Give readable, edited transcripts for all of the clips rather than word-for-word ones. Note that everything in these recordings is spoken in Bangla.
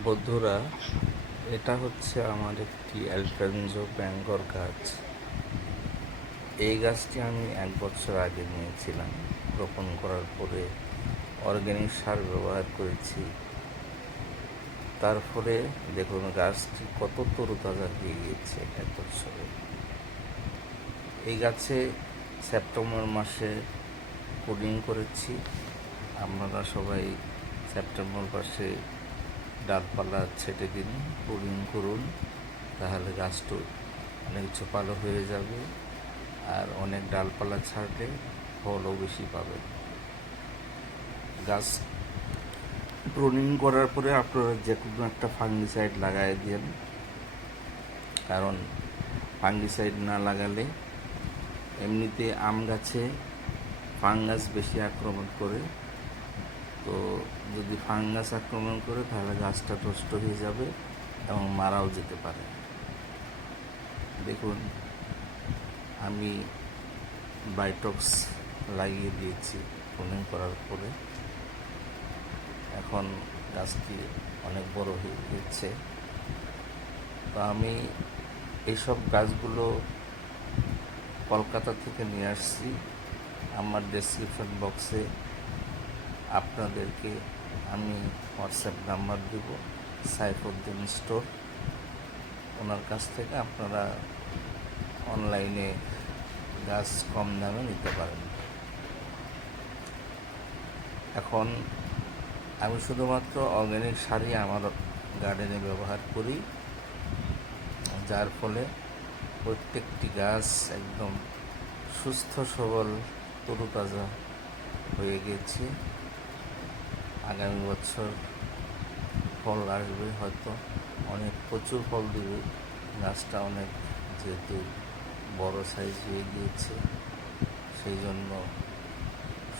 বন্ধুরা, এটা হচ্ছে আমার একটি অ্যালফেনজো ব্যাঙ্গর গাছ। এই গাছটি আমি 1 বছর আগে নিয়েছিলাম। রোপণ করার পরে অর্গ্যানিক সার ব্যবহার করেছি। তার ফলে দেখুন গাছটি কত তরুতাজা হয়ে গিয়েছে 1 বছরে। এই গাছে সেপ্টেম্বর মাসে পুডিং করেছি। আপনারা সবাই সেপ্টেম্বর মাসে ডালপালা ছেটে দিন, পুডিং করুন, তাহলে গাছটা অনেক ঝোপালো হয়ে যাবে আর অনেক ডালপালা ছাড়লে ফলও বেশি পাবে। গাছ প্রুনিং করার পরে আপনারা যে কোনো একটা ফাঙ্গিসাইড লাগাই দেন, কারণ ফাঙ্গিসাইড না লাগালে এমনিতে আম গাছে ফাঙ্গাস বেশি আক্রমণ করে। তো যদি ফাঙ্গাস আক্রমণ করে তাহলে গাছটা নষ্ট হয়ে যাবে এবং মারাও যেতে পারে। দেখুন, আমি বাইটক্স লাগিয়ে দিয়েছি প্রুনিং করার পরে। এখন গাছটি অনেক বড় হয়ে গিয়েছে। তো আমি এইসব গাছগুলো কলকাতা থেকে নিয়ে আসছি। আমার ডেসক্রিপশন বক্সে আপনাদেরকে আমি হোয়াটসঅ্যাপ নাম্বার দেব, সাইফুদ্দিন স্টোর। ওনার কাছ থেকে আপনারা অনলাইনে গাছ কম দামে নিতে পারেন। এখন আমি শুধুমাত্র অর্গ্যানিক সারই আমার গার্ডেনে ব্যবহার করি, যার ফলে প্রত্যেকটি গাছ একদম সুস্থ সবল তরুতাজা হয়ে গেছে। আগামী বছর ফল আসবে, হয়তো অনেক প্রচুর ফল দেবে। গাছটা অনেক যেহেতু বড় সাইজ হয়ে গিয়েছে, সেই জন্য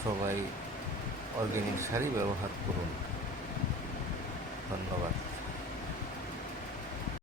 সবাই অর্গ্যানিক সারই ব্যবহার করুন। ধন্যবাদ।